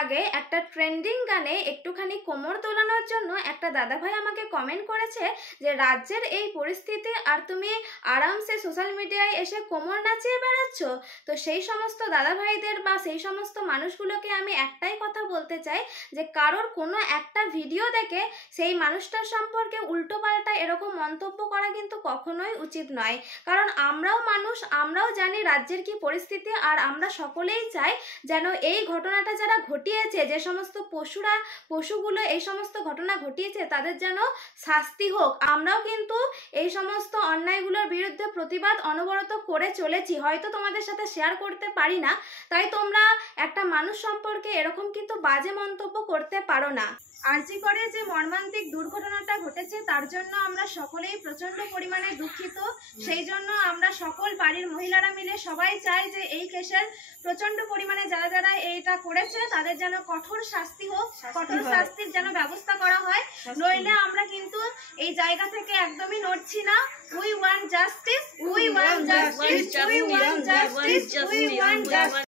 আগে একটা ট্রেন্ডিং গানে একটুখানি কোমর দোলানোর জন্য একটা দাদাভাই আমাকে কমেন্ট করেছে যে রাজ্যের এই পরিস্থিতি আর তুমি আরামসে সোশ্যাল মিডিয়ায় এসে কোমর নাচিয়ে বেড়াচ্ছ। তো সেই সমস্ত দাদাভাইদের বা সেই সমস্ত মানুষগুলোকে আমি একটাই কথা বলতে চাই যে কারোর কোনো একটা ভিডিও দেখে সেই মানুষটার সম্পর্কে উল্টোপাল্টা এরকম মন্তব্য করা কিন্তু কখনোই উচিত নয়। কারণ আমরাও মানুষ, আমরাও জানি রাজ্যের কি পরিস্থিতি, আর আমরা সকলেই চাই যেন এই ঘটনাটা যারা ঘটিয়েছে, যে সমস্ত পশুগুলো এই সমস্ত ঘটনা ঘটিয়েছে তাদের যেন শাস্তি হোক। আমরাও কিন্তু এই সমস্ত অন্যায়গুলোর বিরুদ্ধে প্রতিবাদ অনবরত করে চলেছি, হয়তো তোমাদের সাথে শেয়ার করতে পারি না, তাই তোমরা একটা মানুষ সম্পর্কে এরকম কিন্তু বাজে মন্তব্য করতে পারো না। আরজি করে যে মর্মান্তিক দুর্ঘটনাটা ঘটেছে তার জন্য আমরা সকলেই প্রচন্ড পরিমাণে দুঃখিত। সেই জন্য আমরা সকল বাড়ির মহিলারা মিলে সবাই চাই যে এই কেসের প্রচন্ড পরিমাণে যারা যারা এইটা করেছে তাদের যেন কঠোর শাস্তি হোক, কঠোর শাস্তির যেন ব্যবস্থা করা হয়, নইলে আমরা কিন্তু এই জায়গা থেকে একদমই নড়ছি না। We want justice, we want justice, we want justice, we want justice.